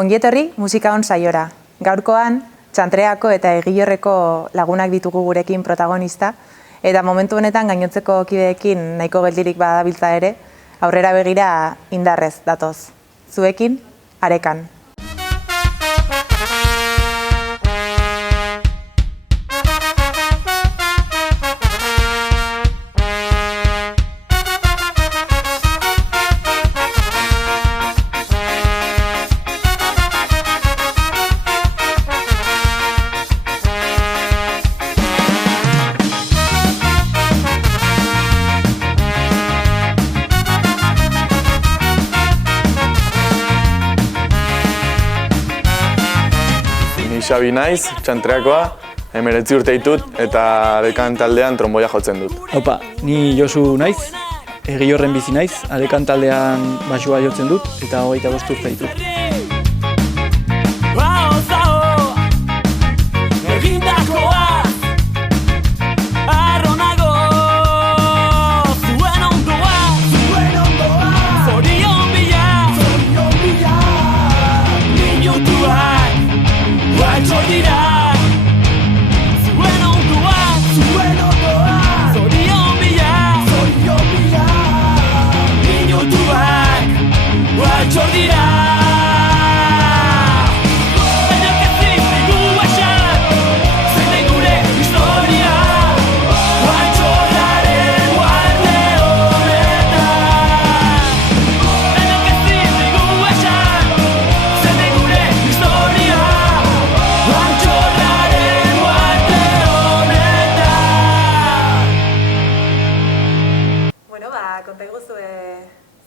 Ongietorri musika on saiora. Gaurkoan, Txantreako eta Egilorreko lagunak ditugu gurekin protagonista, eta momentu honetan gainontzeko kideekin nahiko geldirik badabiltza ere, aurrera begira indarrez datoz. Zuekin, Arekan. Xabi naiz, Txantreakoa, 19 urte ditut eta Arekan taldean tromboia jotzen dut. Opa, ni Josu naiz, Egilorren bizi naiz, Arekan taldean baxua jotzen dut eta 25 urte ditut.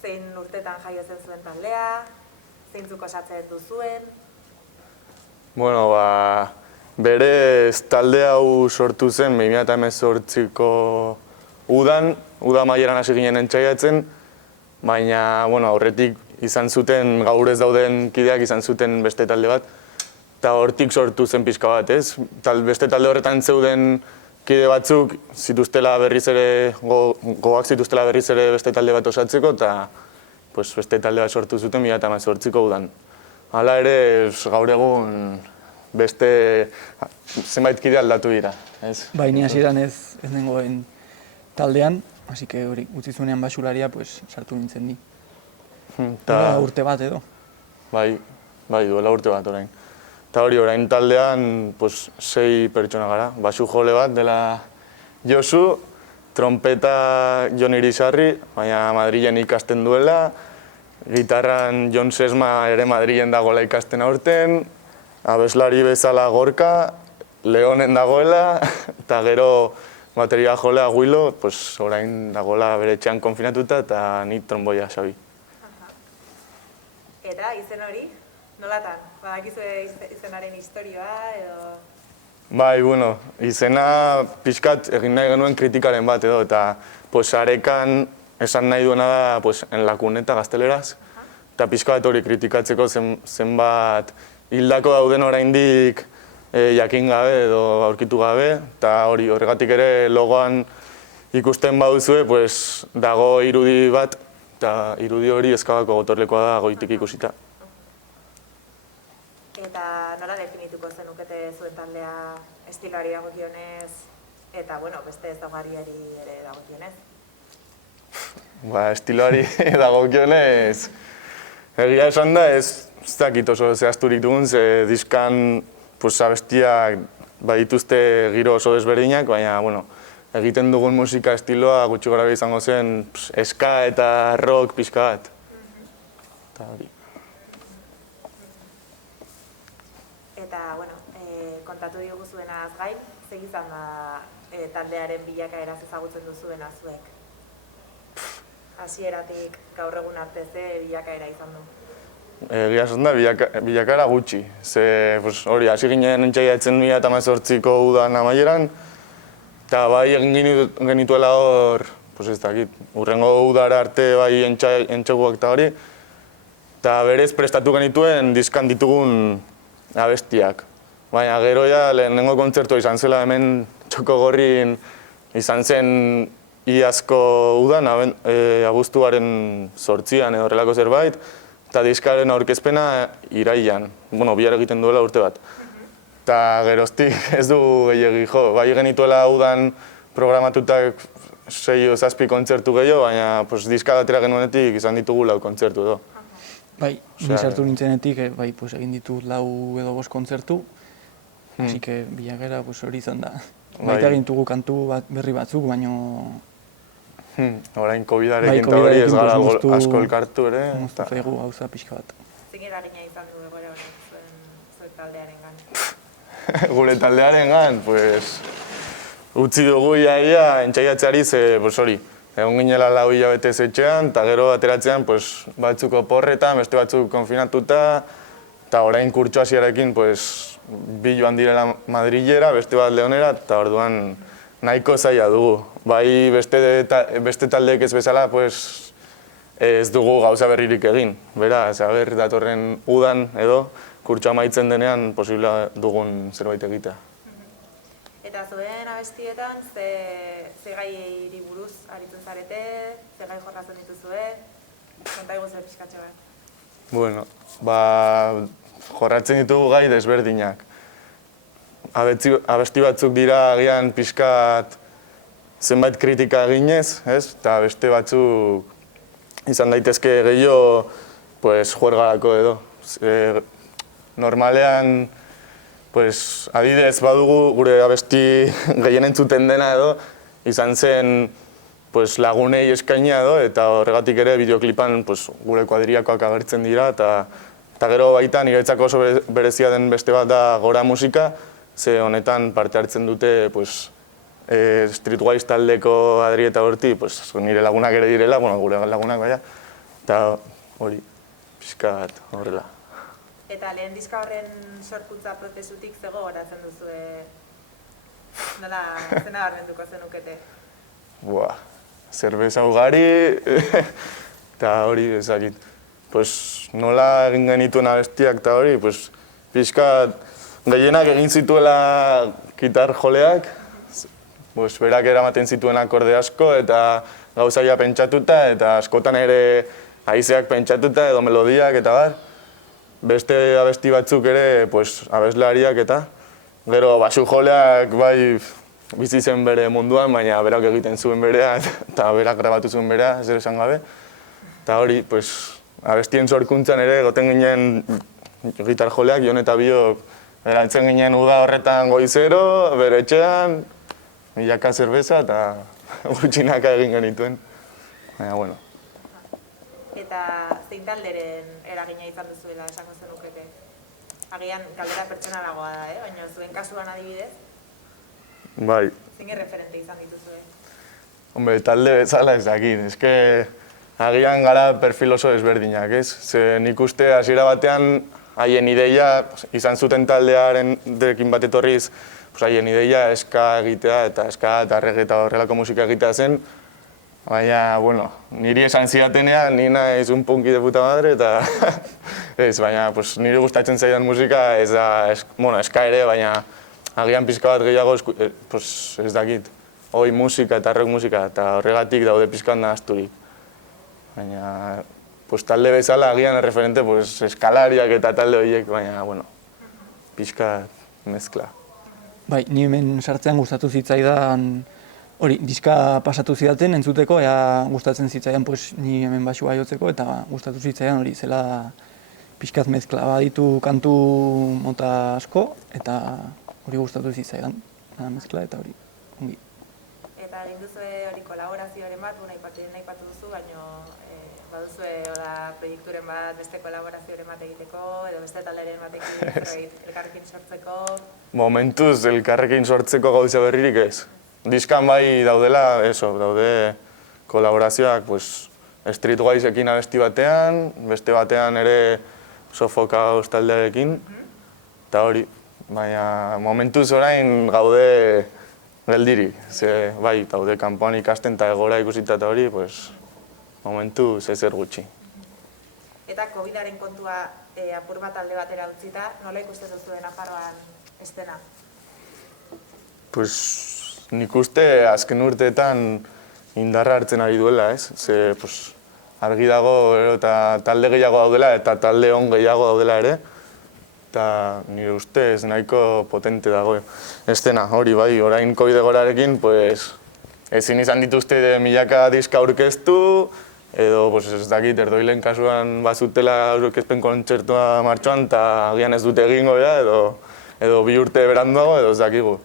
Zein urtetan jaiotzen zuen taldea, zeintzuk osatzen duzuen? Bueno, berez talde hau sortu zen 2018ko uda maieran hasi ginen entzaiatzen, baina aurretik izan zuten, gaur ez dauden kideak izan zuten beste talde bat, eta hortik sortu zen pixka bat, ez? Beste talde horretan zeuden kide batzuk zituztela berriz ere, gogoak zituztela berriz ere beste talde bat osatzeko, eta beste talde bat sortu zuten 2018ko udan. Hala ere, gaur egun beste zenbait kide aldatu dira. Ni hasieran ez nengoen taldean, hasi que utzi zuenean basularia sartu nintzen ni. Duela urte bat edo. Bai, duela urte bat orain. Eta hori, orain taldean 6 pertsona gara. Basu jole bat dela Josu, trompeta Jon Irisarri, baina Madrilen ikasten duela, gitarran Jon Sesma ere Madrilen dagoela ikasten aurten, abeslari bezala Gorka, Leonen dagoela, eta gero bateria jolea Guilo, orain dagoela bere etxean konfinatuta, eta ni tromboia Xabi. Eta izen hori, nolatan? Badakizue izenaren historioa edo... Bai, izena pixkat egin nahi genuen kritikaren bat edo, eta Arekan esan nahi duena da en la cuneta gazteleraz, eta pixkat hori kritikatzeko zenbat hildako dauden oraindik jakin gabe edo aurkitu gabe, eta hori horregatik ere logoan ikusten baduzue dago irudi bat, eta irudi hori Ezkabako gotorlekoa da goitik ikusita. Eta nola definituko zenukete zuen taldea estiloari dagokionez eta, beste ezaugarriari ere dagokionez? Estiloari dagokionez, egia esan da ez dakit oso zehazturik dugun, ze diskan abestiak badituzte giro oso desberdinak, baina, egiten dugun musika estiloa gutxi gora izango zen ska eta rock pixka bat. Eta, kontatu diguzuenaz gain, zeg izan da taldearen bilakaeraz ezagutzen duzuena zuek? Hasieratik gaur egun arte ze bilakaera izan du? Egia esan da, bilakaera gutxi. Hori, hasi ginen entzaiatzen 2018ko udan amaieran, eta bai egin genituela hor, ez dakit, urrengo udara arte bai entxeguak eta hori, eta berez prestatu genituen diskan ditugun abestiak. Baina gero lehenengo kontzertua izan zela hemen Txokogorrin izan zen iazko udan, abuztuaren 8an edo horrelako zerbait, eta diskaren aurkezpena irailean. Bueno, bihar egiten duela urte bat. Eta geroztik ez du gehiagi jo. Bai genituela udan programatutak 6-7 kontzertu gehiago, baina diska atera genuenetik izan ditugu 4 kontzertu edo. Bai, ni sartu nintzenetik, bai, egin ditut 4 edo 5 kontzertu, así que bilakera hori izan da. Baita egin dugu kantu berri batzuk, baino... Orain COVID-arekin eta hori ez gara asko elkartu ere. Moztu zaigu gauza pixka bat. Zein eragina izan du egoera honek zuen taldearengan? Gure taldearengan, utzi dugu iaia entxaiatzeari ze, hori, egon ginela 4 hilabetez etxean, eta gero ateratzean batzuk oporretan, beste batzuk konfinatuta, eta orain kurtso hasierarekin 2 joan direla Madrilera, beste bat Leonera, eta orduan nahiko zaila dugu. Bai beste taldeek ez bezala, ez dugu gauza berririk egin. Beraz, datorren udan edo, kurtso amaitzen denean posible dugun zerbait egitea. Eta zuen abestietan, ze gaiei buruz aritzen zarete, ze gai jorratzen dituzue, konta iguzu pixkatxo bat. Bueno, jorratzen ditugu gai desberdinak. Abesti batzuk dira agian pixkat zenbait kritika eginez, eta beste batzuk izan daitezke gehiago juergarako edo. Normalean, adidez badugu gure abesti gehien entzuten dena edo, izan zen lagunei eskainia edo, eta horregatik ere bideoklipan gure kuadriakoak agertzen dira, eta gero baita niretzako oso berezia den beste bat da Gora musika, ze honetan parte hartzen dute Streetwise taldeko Adri eta Horti, nire lagunak ere direla, gure lagunak baina, eta hori, pixkat horrela. Eta lehen diska horren sorkuntza prozesutik zego horatzen duzue, nola zena barmentuko zenukete? Zerbeza ugari, eta hori ezakit. Nola egin genituen abestiak eta hori, pixkat gehienak egin zituela gitar joleak, berak eramaten zituen akorde asko eta gauzaia pentsatuta eta askotan ere haizeak pentsatuta edo melodiak eta bar. Beste abesti batzuk ere abeslariak eta gero basu joleak bai bizi zen bere munduan, baina berak egiten zuen berea eta berak grabatu zuen berea, zer esan gabe. Eta hori, abestien sorkuntzan ere goten ginen gitar joleak, Jon eta Biok eratzen ginen uda horretan goizero, bere etxean, milaka zerbeza eta gutxinaka egin genituen. Baina, bueno. Eta zein talderen eragina izan duzuela esango zenukete? Agian galdera pertsonalagoa da, baina zuen kasuan adibidez? Bai. Zein erreferente izan dituzue? Hombre, talde bezala ez dakit. Eske agian gara perfil oso ezberdinak, ez? Ze nik uste hasiera batean haien ideia, izan zuten taldearen dekin bat etorriz, haien ideia eska egitea eta eska eta reggae eta horrelako musika egitea zen. Baina, niri esan zidatenean, ni naiz un punki de puta madre eta ez, baina niri gustatzen zaidan musika ez da, eska ere, baina agian pixka bat gehiago ez dakit. Hoi musika eta rock musika eta horregatik daude pixkan nahazturik. Baina, talde bezala agian erreferente eskalariak eta talde horiek, baina, pixka mezkla. Bai, ni hemen sartzean gustatu zitzaidan, hori, diska pasatu zidaten entzuteko, ea gustatzen zitzaidan ni hemen basua jotzeko, eta gustatu zitzaidan hori zela pixkat mezkla baditu kantu mota asko, eta hori gustatu zitzaidan, mezkla eta hori, ongi. Eta egin duzue hori kolaborazioaren bat, naipatu duzu, baina baduzue proiekturen bat, beste kolaborazioaren bat egiteko, edo beste talderen batekin elkarrekin sortzeko? Momentuz, elkarrekin sortzeko gauza berririk ez. Diskan bai daudela, daude kolaborazioak Streetwiseekin abesti batean, beste batean ere Sofocaos taldearekin, eta hori, baina momentuz orain gaude geldirik. Ze bai, daude kanpoan ikasten eta egora ikusita eta hori, momentuz ezer gutxi. Eta COVID-aren kontua apur bat alde batera utzita, nola ikusten duzuen Nafarroan estena? Nik uste azken urteetan indarra hartzen ari duela, ez? Ze, argi dago gero eta talde gehiago daudela eta talde on gehiago daudela ere. Eta nire ustez nahiko potente dago estena, hori bai, orain COVID egoerarekin, pues, ezin izan dituzte milaka diska aurkeztu, edo pues, ez dakit, erdoilen kasuan bazutela aurkezpen kontzertua martxoan, eta agian ez dute egingo ja, edo 2 urte beranduago, edo ez dakigu.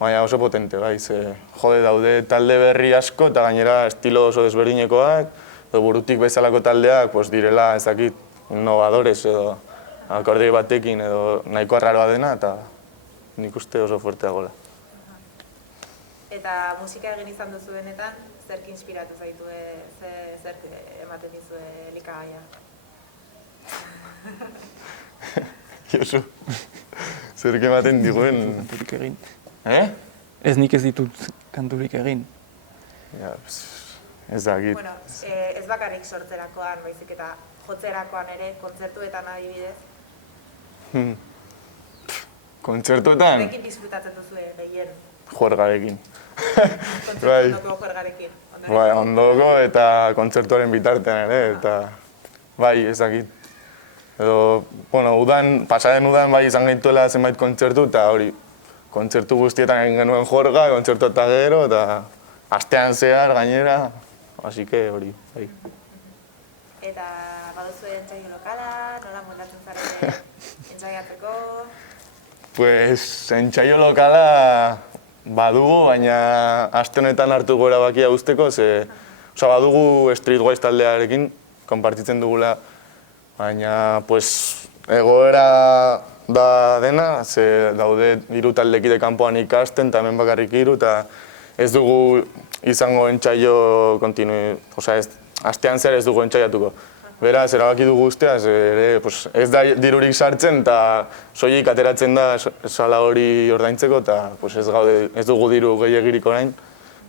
Baina oso potente, bai, ze jode daude talde berri asko, eta gainera estilo oso desberdinekoak, edo burutik bezalako taldeak, pues, direla ez dakit, innovadores edo akordei batekin edo nahiko arraroa dena, eta nik uste oso fuerte dagoela. Eta musika egin izan duzu benetan, zerk inspiratu zaitu, zerk ematen dizue elikagaia? Josu, zerk ematen diguen... Kanturik egin. Ez nik ez ditut kanturik egin. Ja, ez dakit. Bueno, ez bakarrik sortzerakoan, baizik eta jotzerakoan ere, kontzertuetan adibidez. Kontzertuetan? Zerekin disfrutatzen duzu gehien? Juergarekin. Kontzertu ondoko juergarekin. Bai, ondoko eta kontzertuaren bitartean ere, eta bai, ez dakit. Edo, bueno, pasaren udan bai izan gaituela zenbait kontzertu, eta hori, kontzertu guztietan egin genuen juerga, kontzertu eta gero, eta astean zehar gainera, así que hori, bai. Eta baduzu entsaio lokala, nola moldatzen zaren entsaiatzeko? Pues, entsaio lokala badugu, baina aste honetan hartuko erabakia usteko, badugu Streetwise taldearekin, konpartitzen dugula, baina, pues, egoera da dena, ze daude 3 taldekide kanpoan ikasten, eta hemen bakarrik 3, eta ez dugu izango entsaio kontinu, astean zehar ez dugu entsaiatuko. Beraz, erabaki dugu guztia, ez da dirurik sartzen eta soilik ateratzen da sala hori ordaintzeko eta ez dugu diru gehiagirik orain.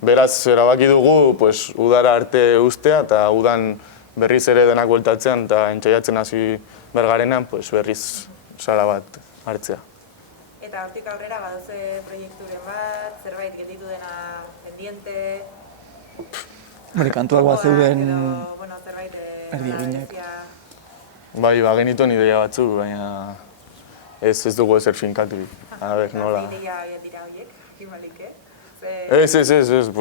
Beraz, erabaki dugu udara arte ustea eta udan berriz ere denak bueltatzean eta entsaiatzen hasi bergarenean berriz sala bat hartzea. Eta hortik aurrera baduze proiekturen bat, zerbait gelditu dena pendiente? Kantuak bat zeuden erdi eginak. Bai, genituen ideia batzuk, baina ez dugu ezer finkaturik. Nola... Ideia dira horiek, kimalik, Ez,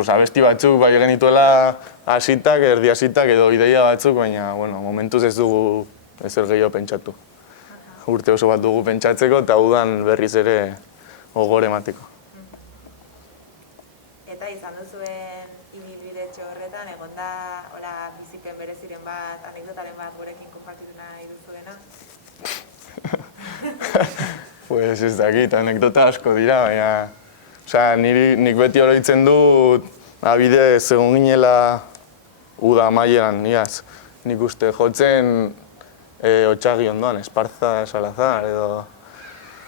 abesti batzuk bai genituela hasitak, erdi hasitak edo ideia batzuk, baina momentuz ez dugu ezer gehiago pentsatu. Urte oso bat dugu pentsatzeko eta udan berriz ere gogor emateko. Eta izan duzuen ibilbidetxo horretan, egon da bizipen bereziren bat, anekdotaren bat gurekin konpartitu nahi duzuena? Pues ez dakit, anekdota asko dira, baina nik beti oroitzen dut abidez egon ginela uda amaieran, iaz. Nik uste jotzen Otxagi ondoan, Esparza, Salazar, edo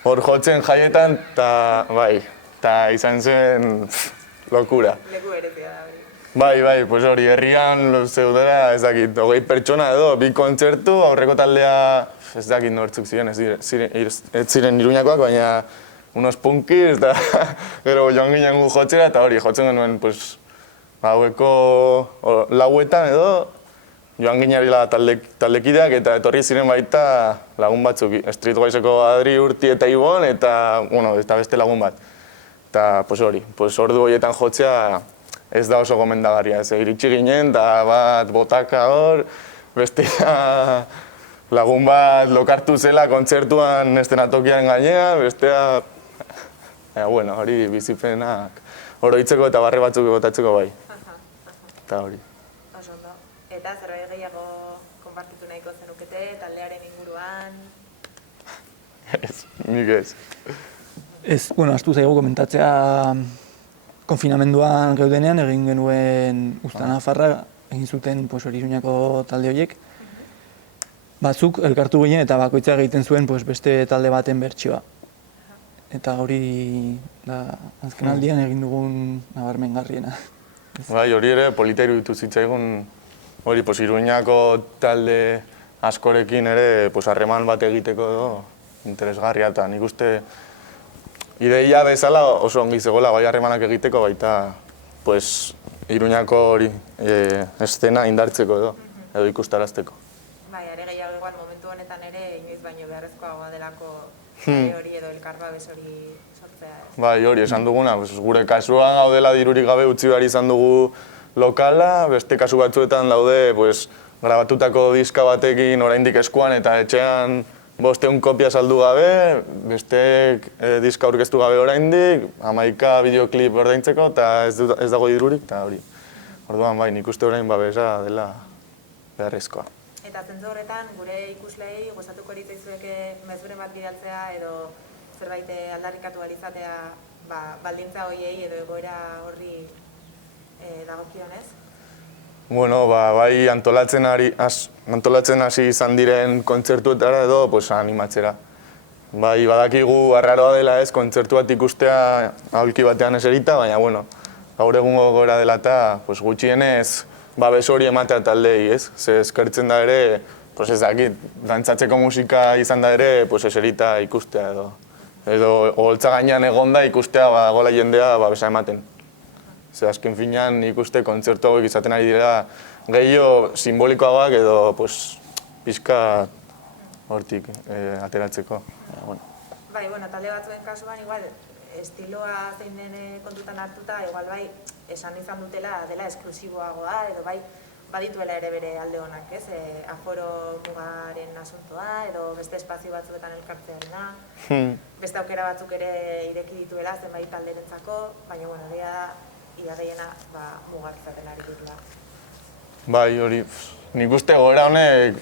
hor jotzen jaietan, eta izan zen lokura. Leku berezia da hori. Bai, hori, herrian zeudera, ez dakit, 20 pertsona edo, 2 kontzertu, aurreko taldea, ez dakit nortzuk ziren, ez ziren Iruñakoak, baina unos punkis, eta gero joan ginen gu jotzera, eta hori, jotzen genuen, haueko lauetan edo, joan ginarela taldekideak eta etorri ziren baita lagun batzuk, Streetwiseko Adri, Urti eta Ibon, eta beste lagun bat. Eta hori, ordu horietan jotzea ez da oso gomendagarria. Iritsi ginen, eta bat botaka hor, bestea lagun bat lokartu zela kontzertuan estenatokian gainean, bestea... hori bizipenak oroitzeko eta barre batzuk botatzeko bai. Eta hori. Eta zerbait gehiago konpartitu nahiko zenukete, taldearen inguruan? Ez, nik ez. Ez, astu zaigu komentatzea konfinamenduan geudenean egin genuen Uztanafarra, egin zuten hori Iruñako talde horiek. Batzuk elkartu ginen eta bakoitza egiten zuen beste talde baten bertsioa. Eta hori azken aldian egin dugun nabarmengarriena. Bai, hori ere polita iruditu zitzaigun. Hori, Iruñako talde askorekin ere harreman bat egiteko edo interesgarria, eta nik uste ideia bezala oso ongi zegoela bai harremanak egiteko, baita Iruñako hori estena indartzeko edo. edo ikustarazteko. Bai, are gehiago igual momentu honetan ere inoiz baino beharrezkoagoa delako hori edo elkarbabes hori sortzea. Bai, hori esan duguna, gure kasuan gaudela dirurik gabe utzi behar izan dugu lokala, beste kasu batzuetan daude grabatutako diska batekin oraindik eskuan eta etxean 500 kopia saldu gabe, besteek diska aurkeztu gabe oraindik, 11 bideoklip ordaintzeko eta ez dago dirurik, eta hori. Orduan bai, nik uste orain babesa dela beharrezkoa. Eta zentzu horretan, gure ikuslei gustatuko litzaizueke mezuren bat bidaltzea edo zerbait aldarrikatu ahal izatea baldintza horiei edo egoera horri dagokionez? Bueno, bai antolatzen hasi izan diren kontzertuetara edo animatzera. Bai, badakigu arraroa dela ez, kontzertu bat ikustea aholki batean eserita, baina gaur egungo gora dela eta gutxienez babes hori ematea taldei, ez? Ze eskertzen da ere, ez dakit, dantzatzeko musika izan da ere eserita ikustea edo oholtza gainean egonda ikustea dagoela jendea babesa ematen. Ze azken finean ikuste kontzertu hauek izaten ari dira gehiago simbolikoagoak edo pixka hortik ateratzeko. Bai, talde batzuen kasuan igual estiloa zein den kontutan hartuta, igual bai esan izan dutela dela esklusiboagoa edo bai badituela ere bere alde honak, ez? Aforo mugaren asuntoa edo beste espazio batzuetan elkartzearena, beste aukera batzuk ere ireki dituela zenbait talderentzako, baina ia gehiena mugatzaten ari direla. Bai, hori, nik uste goera honek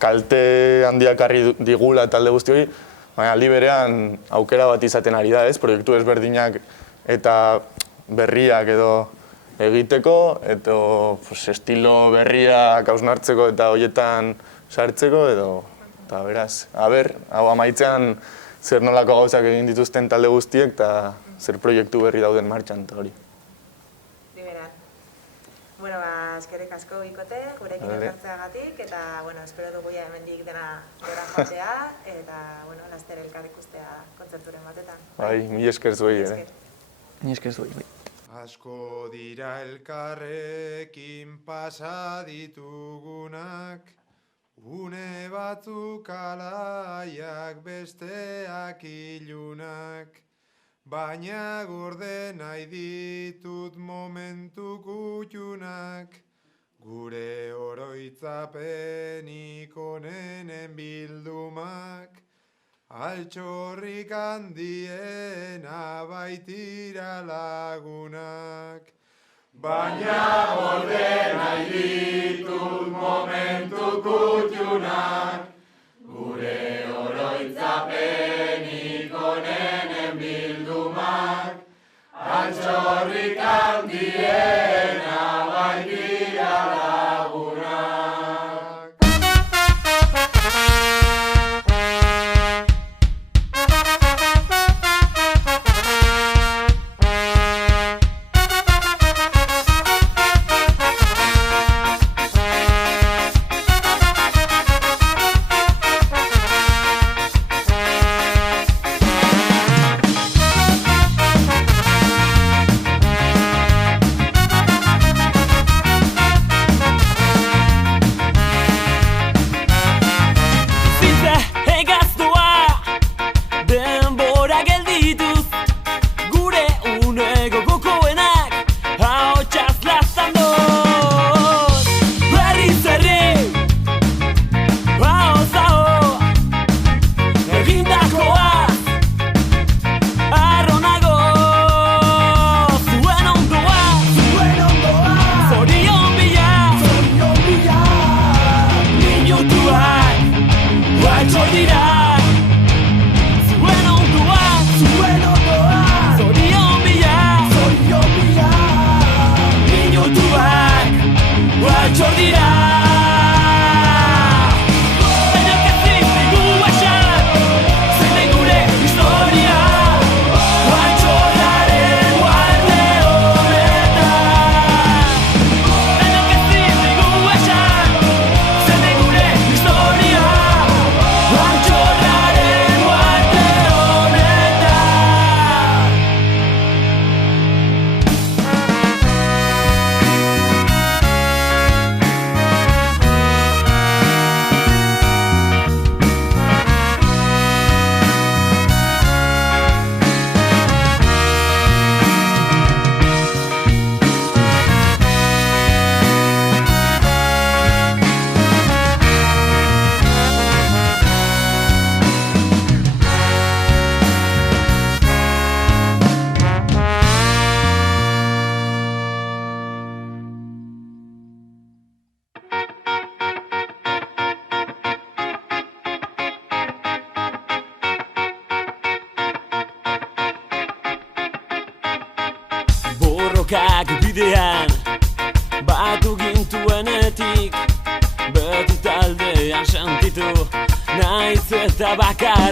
kalte handiak harri digula talde guzti hori, baina aldi berean aukera bat izaten ari da, ez? Proiektu ezberdinak eta berriak edo egiteko, eta estilo berriak hausnartzeko eta horietan sartzeko, eta beraz, hau amaitzean zer nolako gauzak egin dituzten talde guztiek eta zer proiektu berri dauden martxan eta hori. Eskerrik asko bikote, gurekin elkartzeagatik, eta espero dugu hemendik dena gora joatea, eta laster elkar ikustea kontzerturen batetan. Bai, mila esker zuei, ere. Mila esker zuei, bai. Asko dira elkarrekin pasa ditugunak, une batzuk alaiak besteak ilunak, baina gorde nahi ditut momentu kutxunak, gure oroitzapenik onenen bildumak, altxorrik handiena baitira lagunak. Baina gorde nahi ditut momentu kutxunak, gure oroitzapenik onenen bildumak, altxorrik handiena baitira lagunak. Borrokak bidean batu gintuenetik beti taldean sentitu naiz eta bakar